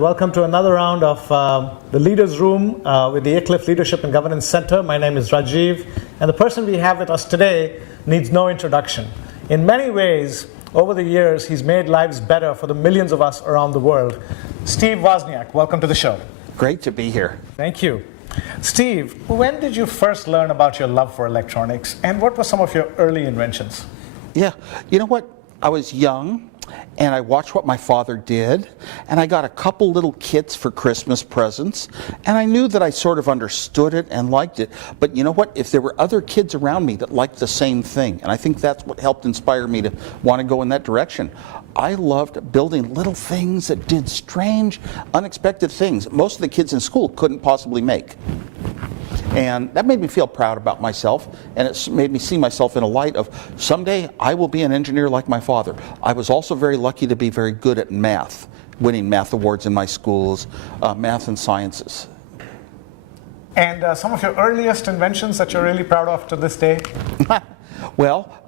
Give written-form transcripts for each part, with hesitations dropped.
Welcome to another round of the Leaders Room with the Iclif Leadership and Governance Center. My name is Rajeev, and the person we have with us today needs no introduction. In many ways, over the years, he's made lives better for the millions of us around the world. Steve Wozniak, welcome to the show. Great to be here. Thank you. Steve, when did you first learn about your love for electronics, and what were some of your early inventions? Yeah, you know what? I was young, and I watched what my father did, and I got a couple little kits for Christmas presents, and I knew that I sort of understood it and liked it. But you know what? If there were other kids around me that liked the same thing, and I think that's what helped inspire me to want to go in that direction. I loved building little things that did strange, unexpected things most of the kids in school couldn't possibly make. And that made me feel proud about myself, and it made me see myself in a light of someday I will be an engineer like my father. I was also very lucky to be very good at math, winning math awards in my schools, math and sciences. And some of your earliest inventions that you're really proud of to this day? Well,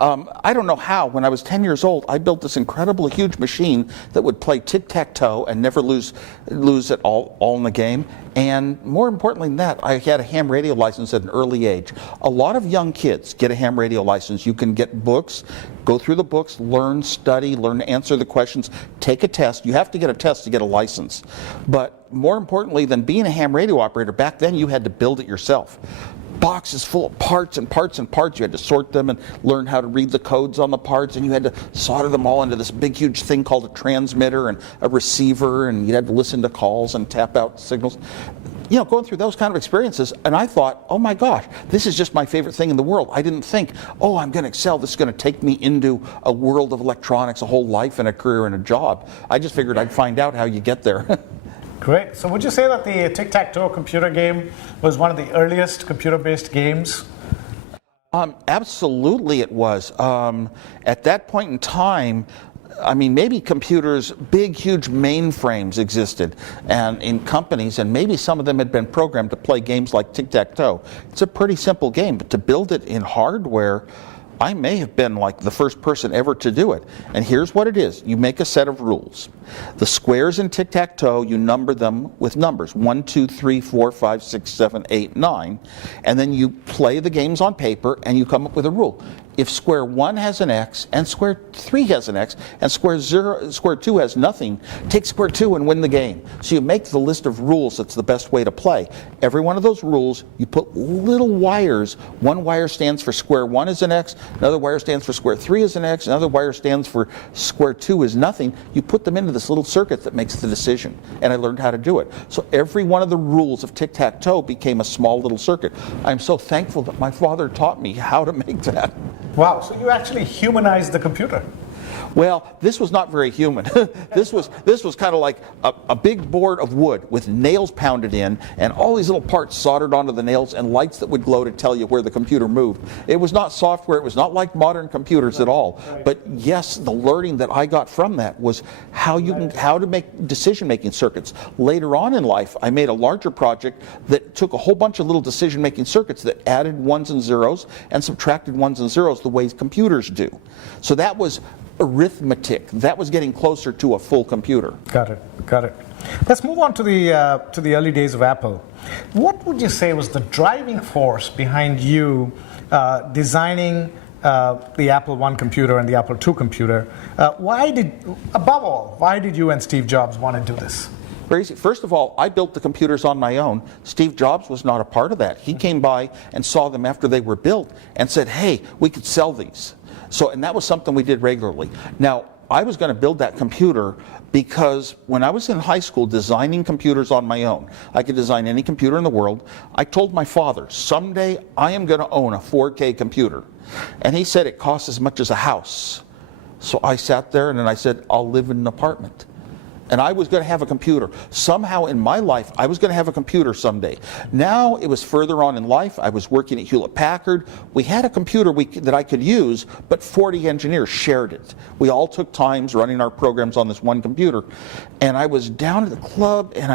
I don't know how. When I was 10 years old, I built this incredible, huge machine that would play tic-tac-toe and never lose it all in the game. And more importantly than that, I had a ham radio license at an early age. A lot of young kids get a ham radio license. You can get books, go through the books, learn, study, learn to answer the questions, take a test. You have to get a test to get a license. But more importantly than being a ham radio operator, back then you had to build it yourself. Boxes full of parts and parts and parts. You had to sort them and learn how to read the codes on the parts, and you had to solder them all into this big huge thing called a transmitter and a receiver, and you had to listen to calls and tap out signals. You know, going through those kind of experiences, and I thought, oh my gosh, this is just my favorite thing in the world. I didn't think, oh, I'm going to excel. This is going to take me into a world of electronics, a whole life and a career and a job. I just figured I'd find out how you get there. Great. So would you say that the tic-tac-toe computer game was one of the earliest computer-based games? Absolutely it was. At that point in time, I mean, maybe computers, big, huge mainframes existed and in companies, and maybe some of them had been programmed to play games like tic-tac-toe. It's a pretty simple game, but to build it in hardware, I may have been like the first person ever to do it. And here's what it is. You make a set of rules. The squares in tic-tac-toe, you number them with numbers. 1, 2, 3, 4, 5, 6, 7, 8, 9. And then you play the games on paper and you come up with a rule. If square 1 has an X, and square 3 has an X, and square 2 has nothing, take square 2 and win the game. So you make the list of rules that's the best way to play. Every one of those rules, you put little wires. One wire stands for square 1 is an X, another wire stands for square 3 is an X, another wire stands for square 2 is nothing. You put them into this little circuit that makes the decision. And I learned how to do it. So every one of the rules of tic-tac-toe became a small little circuit. I'm so thankful that my father taught me how to make that. Wow, so you actually humanized the computer. Well, this was not very human. This was kind of like a big board of wood with nails pounded in and all these little parts soldered onto the nails and lights that would glow to tell you where the computer moved. It was not software. It was not like modern computers at all. But yes, the learning that I got from that was how to make decision-making circuits. Later on in life, I made a larger project that took a whole bunch of little decision-making circuits that added ones and zeros and subtracted ones and zeros the way computers do. So that was arithmetic. That was getting closer to a full computer. Got it. Let's move on to the early days of Apple. What would you say was the driving force behind you designing the Apple I computer and the Apple II computer? Why did you and Steve Jobs want to do this? Very easy. First of all, I built the computers on my own. Steve Jobs was not a part of that. He came by and saw them after they were built and said, hey, we could sell these. And that was something we did regularly. Now, I was going to build that computer because when I was in high school designing computers on my own, I could design any computer in the world. I told my father, someday I am going to own a 4K computer. And he said it costs as much as a house. So I sat there and then I said, I'll live in an apartment. And I was going to have a computer. Somehow in my life, I was going to have a computer someday. Now it was further on in life. I was working at Hewlett-Packard. We had a computer that I could use, but 40 engineers shared it. We all took times running our programs on this one computer. And I was down at the club, and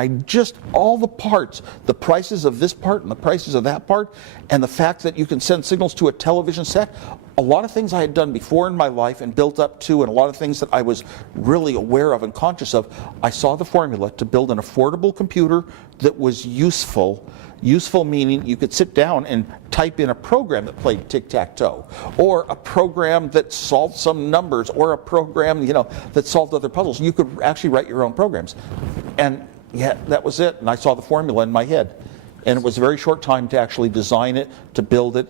all the parts, the prices of this part and the prices of that part, and the fact that you can send signals to a television set, a lot of things I had done before in my life and built up to, and a lot of things that I was really aware of and conscious of, I saw the formula to build an affordable computer that was useful. Useful meaning you could sit down and type in a program that played tic-tac-toe, or a program that solved some numbers, or a program, that solved other puzzles. You could actually write your own programs. And yeah, that was it. And I saw the formula in my head. And it was a very short time to actually design it, to build it.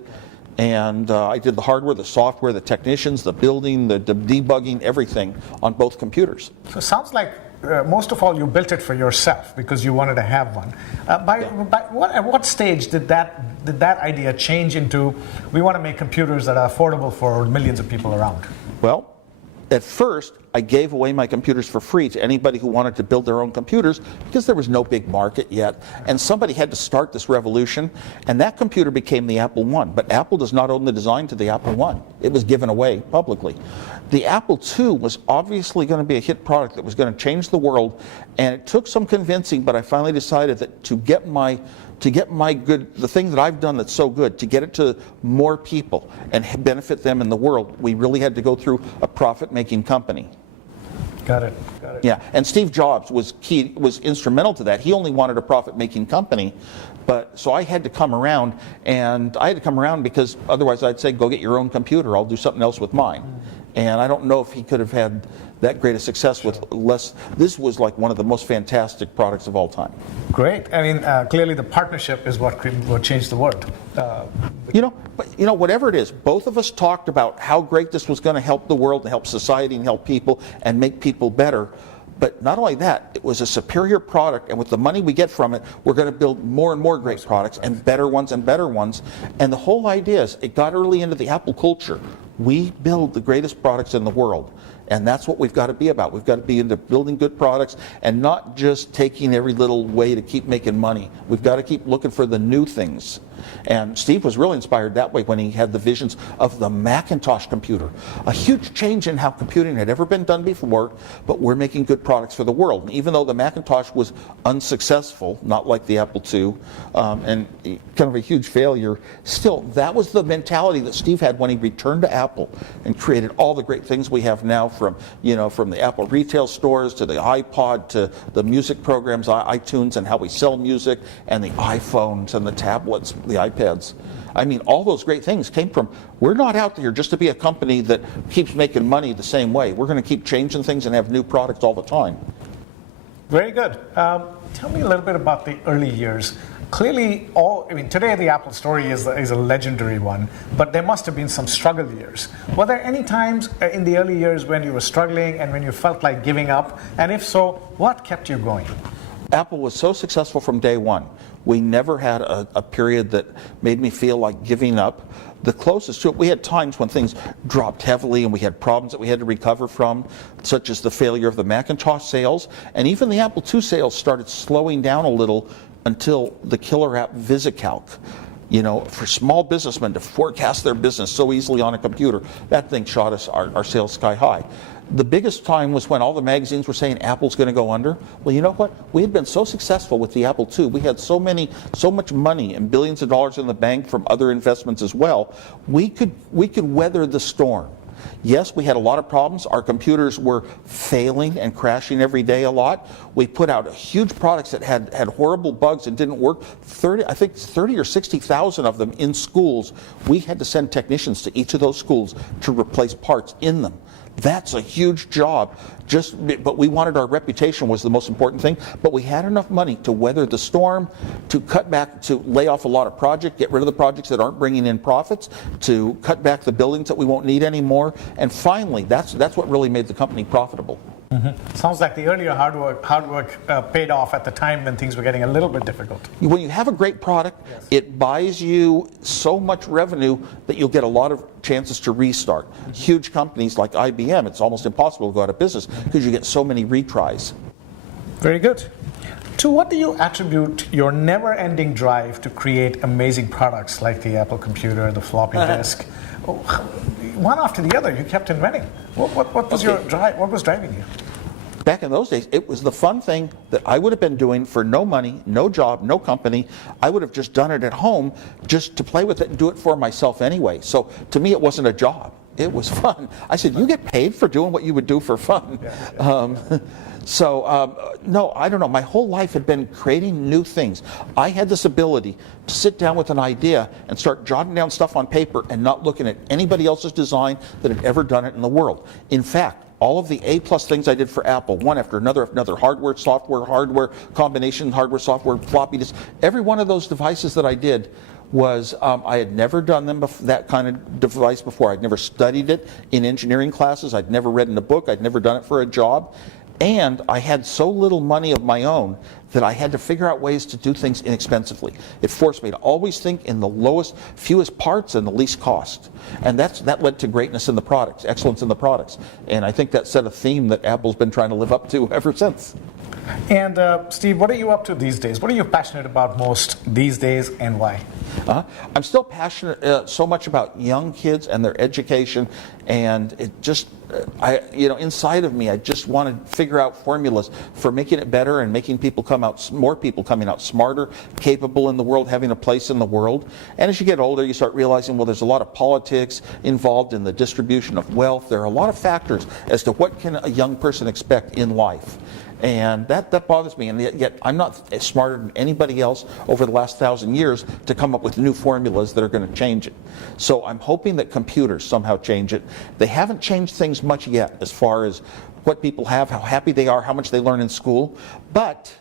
And I did the hardware, the software, the technicians, the building, the debugging, everything on both computers. So it sounds like most of all you built it for yourself because you wanted to have one. At what stage did that idea change into, we want to make computers that are affordable for millions of people around? Well, at first, I gave away my computers for free to anybody who wanted to build their own computers because there was no big market yet. And somebody had to start this revolution, and that computer became the Apple I. But Apple does not own the design to the Apple I. It was given away publicly. The Apple II was obviously going to be a hit product that was going to change the world, and it took some convincing, but I finally decided that to get the thing that I've done that's so good, to get it to more people and benefit them in the world, we really had to go through a profit-making company. Got it. Yeah, and Steve Jobs was instrumental to that. He only wanted a profit-making company, so I had to come around, and I had to come around because otherwise I'd say, go get your own computer, I'll do something else with mine. And I don't know if he could have had that great a success with less. This was like one of the most fantastic products of all time. Great. I mean, clearly the partnership is what changed the world. Whatever it is, both of us talked about how great this was going to help the world and help society and help people and make people better. But not only that, it was a superior product, and with the money we get from it, we're going to build more and more great products and better ones and better ones. And the whole idea is, it got early into the Apple culture. We build the greatest products in the world. And that's what we've got to be about. We've got to be into building good products and not just taking every little way to keep making money. We've got to keep looking for the new things. And Steve was really inspired that way when he had the visions of the Macintosh computer. A huge change in how computing had ever been done before, but we're making good products for the world. And even though the Macintosh was unsuccessful, not like the Apple II, and kind of a huge failure, still, that was the mentality that Steve had when he returned to Apple and created all the great things we have now, from the Apple retail stores to the iPod to the music programs, iTunes, and how we sell music, and the iPhones and the tablets, the iPads. I mean, all those great things came from, we're not out there just to be a company that keeps making money the same way. We're going to keep changing things and have new products all the time. Very good. Tell me a little bit about the early years. Clearly, today the Apple story is a legendary one, but there must have been some struggle years. Were there any times in the early years when you were struggling and when you felt like giving up? And if so, what kept you going? Apple was so successful from day one. We never had a period that made me feel like giving up. The closest to it, we had times when things dropped heavily and we had problems that we had to recover from, such as the failure of the Macintosh sales. And even the Apple II sales started slowing down a little until the killer app VisiCalc. For small businessmen to forecast their business so easily on a computer, that thing shot our sales sky high. The biggest time was when all the magazines were saying Apple's going to go under. Well, you know what? We had been so successful with the Apple II. We had so much money and billions of dollars in the bank from other investments as well. We could weather the storm. Yes, we had a lot of problems. Our computers were failing and crashing every day a lot. We put out huge products that had horrible bugs and didn't work. 30 or 60,000 of them in schools. We had to send technicians to each of those schools to replace parts in them. That's a huge job. But we wanted, our reputation was the most important thing. But we had enough money to weather the storm, to cut back, to lay off a lot of projects, get rid of the projects that aren't bringing in profits, to cut back the buildings that we won't need anymore. And finally, that's what really made the company profitable. Mm-hmm. Sounds like the earlier hard work paid off at the time when things were getting a little bit difficult. When you have a great product, yes, it buys you so much revenue that you'll get a lot of chances to restart. Mm-hmm. Huge companies like IBM, it's almost impossible to go out of business because you get so many retries. Very good. To what do you attribute your never-ending drive to create amazing products like the Apple computer, the floppy disk? One after the other, you kept inventing. What was your drive? What was driving you? back in those days, it was the fun thing that I would have been doing for no money, no job, no company. I would have just done it at home just to play with it and do it for myself anyway. So to me, it wasn't a job. It was fun. I said, you get paid for doing what you would do for fun. No, I don't know. My whole life had been creating new things. I had this ability to sit down with an idea and start jotting down stuff on paper and not looking at anybody else's design that had ever done it in the world. In fact, all of the A-plus things I did for Apple, one after another, hardware, combination, hardware, software, floppy disk, every one of those devices that I did was, I had never done that kind of device before. I'd never studied it in engineering classes. I'd never read in a book. I'd never done it for a job. And I had so little money of my own that I had to figure out ways to do things inexpensively. It forced me to always think in the lowest, fewest parts and the least cost. And that led to greatness in the products, excellence in the products. And I think that set a theme that Apple's been trying to live up to ever since. And Steve, what are you up to these days? What are you passionate about most these days, and why? I'm still passionate so much about young kids and their education, and it just, inside of me, I just want to figure out formulas for making it better and making people more people coming out smarter, capable in the world, having a place in the world. And as you get older, you start realizing, well, there's a lot of politics involved in the distribution of wealth. There are a lot of factors as to what can a young person expect in life. And that bothers me, and yet I'm not smarter than anybody else over the last 1,000 years to come up with new formulas that are going to change it. So I'm hoping that computers somehow change it. They haven't changed things much yet as far as what people have, how happy they are, how much they learn in school, but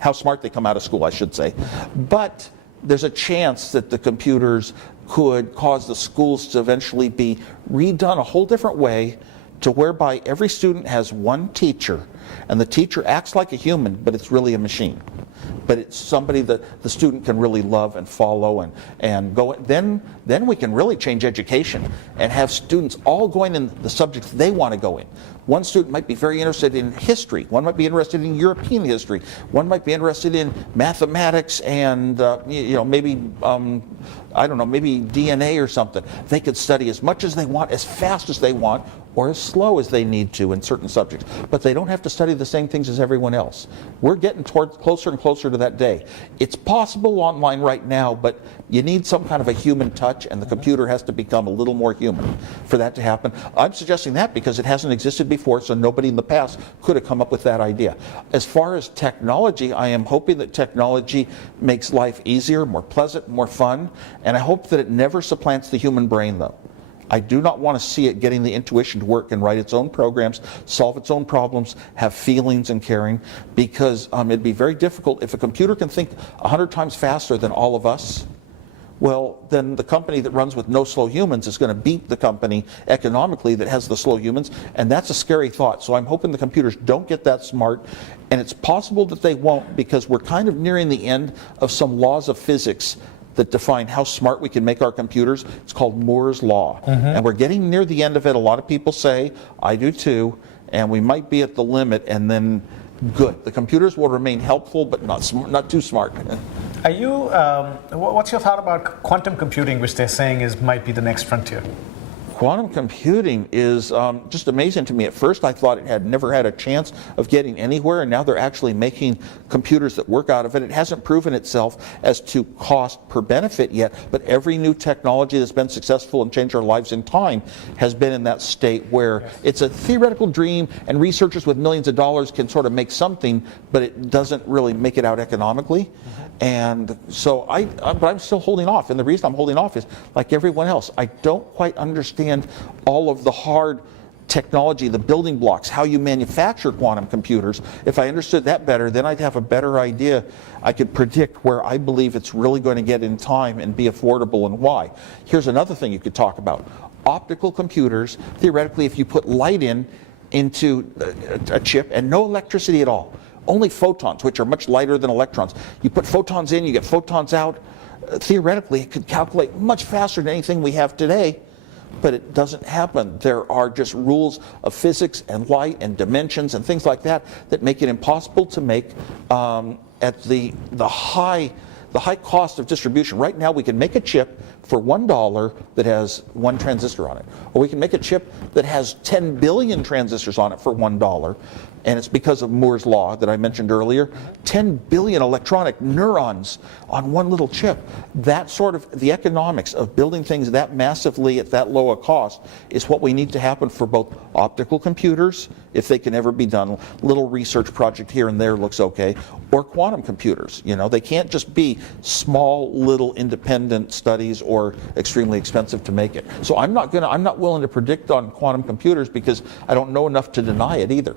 how smart they come out of school, I should say. But there's a chance that the computers could cause the schools to eventually be redone a whole different way, to whereby every student has one teacher, and the teacher acts like a human, but it's really a machine. But it's somebody that the student can really love and follow and go. Then we can really change education and have students all going in the subjects they want to go in. One student might be very interested in history. One might be interested in European history. One might be interested in mathematics and maybe maybe DNA or something. They could study as much as they want, as fast as they want, or as slow as they need to in certain subjects. But they don't have to study the same things as everyone else. We're getting closer and closer to that day. It's possible online right now, but you need some kind of a human touch, and the computer has to become a little more human for that to happen. I'm suggesting that because it hasn't existed before, so nobody in the past could have come up with that idea. As far as technology, I am hoping that technology makes life easier, more pleasant, more fun, and I hope that it never supplants the human brain, though. I do not want to see it getting the intuition to work and write its own programs, solve its own problems, have feelings and caring, because it'd be very difficult. If a computer can think 100 times faster than all of us, well, then the company that runs with no slow humans is going to beat the company economically that has the slow humans, and that's a scary thought. So I'm hoping the computers don't get that smart, and it's possible that they won't, because we're kind of nearing the end of some laws of physics that define how smart we can make our computers. It's called Moore's Law. And we're getting near the end of it. A lot of people say, I do too, and we might be at the limit, and then good. The computers will remain helpful, but not too smart. Are you, what's your thought about quantum computing, which they're saying might be the next frontier? Quantum computing is just amazing to me. At first I thought it had never had a chance of getting anywhere, and now they're actually making computers that work out of it. It hasn't proven itself as to cost per benefit yet, but every new technology that's been successful and changed our lives in time has been in that state where it's a theoretical dream, and researchers with millions of dollars can sort of make something, but it doesn't really make it out economically. And so but I'm still holding off, and the reason I'm holding off is, like everyone else, I don't quite understand all of the hard technology, the building blocks, how you manufacture quantum computers. If I understood that better, then I'd have a better idea. I could predict where I believe it's really going to get in time and be affordable, and why. Here's another thing you could talk about. Optical computers, theoretically, if you put light into a chip and no electricity at all, only photons, which are much lighter than electrons. You put photons in, you get photons out. Theoretically, it could calculate much faster than anything we have today, but it doesn't happen. There are just rules of physics and light and dimensions and things like that that make it impossible to make at the high cost of distribution. Right now, we can make a chip for $1 that has 1 transistor on it. Or we can make a chip that has 10 billion transistors on it for $1. And it's because of Moore's law that I mentioned earlier. 10 billion electronic neurons on one little chip. That sort of, the economics of building things that massively at that low a cost is what we need to happen for both optical computers, if they can ever be done. Little research project here and there looks okay. Or quantum computers. You know, they can't just be small little independent studies or extremely expensive to make it. So I'm not willing to predict on quantum computers because I don't know enough to deny it either.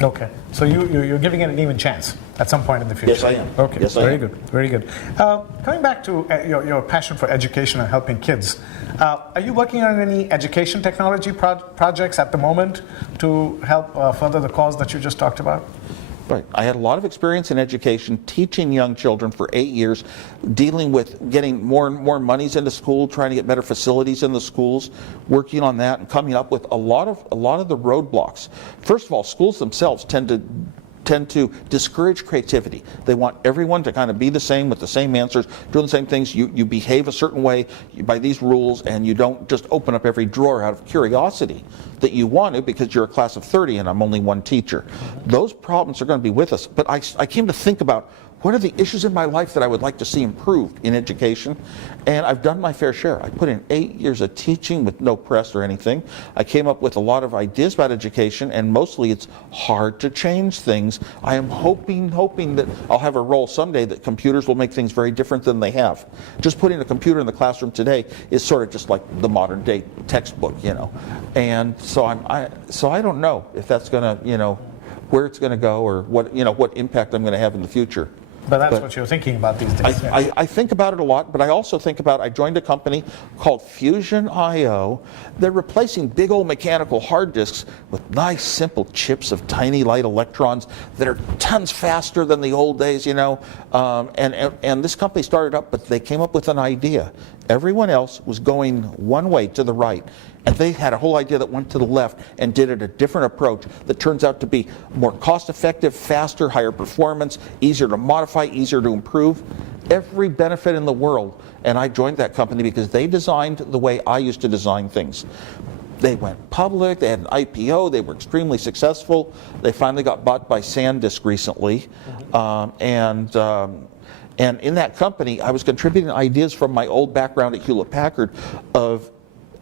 Okay, so you're giving it an even chance at some point in the future. Yes, I am. Okay, yes, I very am. good, very good. Coming back to your passion for education and helping kids, are you working on any education technology projects at the moment to help further the cause that you just talked about? Right. I had a lot of experience in education, teaching young children for 8 years, dealing with getting more and more monies into school, trying to get better facilities in the schools, working on that, and coming up with a lot of the roadblocks. First of all, schools themselves tend to discourage creativity. They want everyone to kind of be the same with the same answers, doing the same things. You behave a certain way by these rules, and you don't just open up every drawer out of curiosity that you want to because you're a class of 30 and I'm only one teacher. Those problems are going to be with us. But I came to think about what are the issues in my life that I would like to see improved in education? And I've done my fair share. I put in 8 years of teaching with no press or anything. I came up with a lot of ideas about education, and mostly it's hard to change things. I am hoping that I'll have a role someday that computers will make things very different than they have. Just putting a computer in the classroom today is sort of just like the modern day textbook, you know. And so I don't know if that's going to, you know, where it's going to go or what impact I'm going to have in the future. But that's what you're thinking about these days. I think about it a lot, but I also think about, I joined a company called Fusion.io. They're replacing big old mechanical hard disks with nice, simple chips of tiny, light electrons that are tons faster than the old days, you know. And this company started up, but they came up with an idea. Everyone else was going one way to the right, and they had a whole idea that went to the left and did it a different approach that turns out to be more cost-effective, faster, higher performance, easier to modify, easier to improve. Every benefit in the world. And I joined that company because they designed the way I used to design things. They went public, they had an IPO, they were extremely successful. They finally got bought by SanDisk recently. And in that company, I was contributing ideas from my old background at Hewlett-Packard of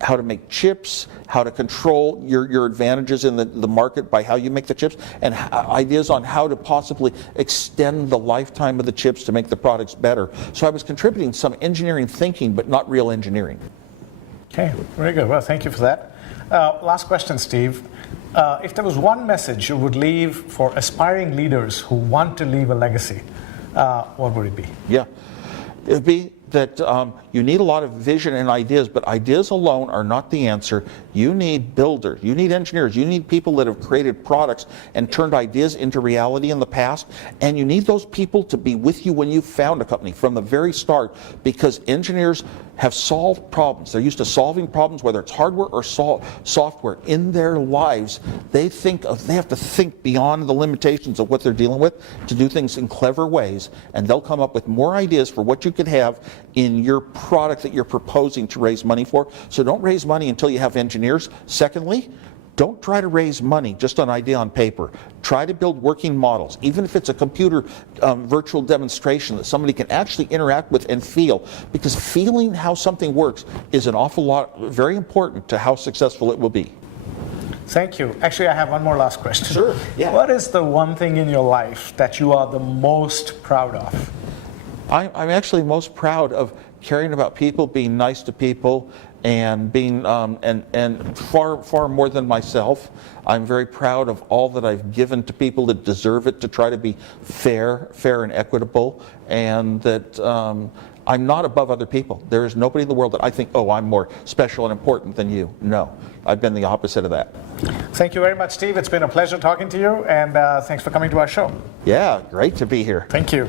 how to make chips, how to control your advantages in the market by how you make the chips, and ideas on how to possibly extend the lifetime of the chips to make the products better. So I was contributing some engineering thinking, but not real engineering. Okay, very good. Well, thank you for that. Last question, Steve. If there was one message you would leave for aspiring leaders who want to leave a legacy, what would it be? Yeah, it would be that you need a lot of vision and ideas, but ideas alone are not the answer. You need builders, you need engineers, you need people that have created products and turned ideas into reality in the past, and you need those people to be with you when you found a company from the very start, because engineers have solved problems. They're used to solving problems, whether it's hardware or software, in their lives. They have to think beyond the limitations of what they're dealing with to do things in clever ways, and they'll come up with more ideas for what you could have in your product that you're proposing to raise money for. So don't raise money until you have engineers. Secondly, don't try to raise money just on idea on paper. Try to build working models, even if it's a computer virtual demonstration that somebody can actually interact with and feel, because feeling how something works is an awful lot, very important to how successful it will be. Thank you. Actually, I have one more last question. Sure, yeah. What is the one thing in your life that you are the most proud of? I'm actually most proud of caring about people, being nice to people, and being and far more than myself. I'm very proud of all that I've given to people that deserve it, to try to be fair and equitable, and that I'm not above other people. There is nobody in the world that I think, oh, I'm more special and important than you. No, I've been the opposite of that. Thank you very much, Steve. It's been a pleasure talking to you, and thanks for coming to our show. Yeah, great to be here. Thank you.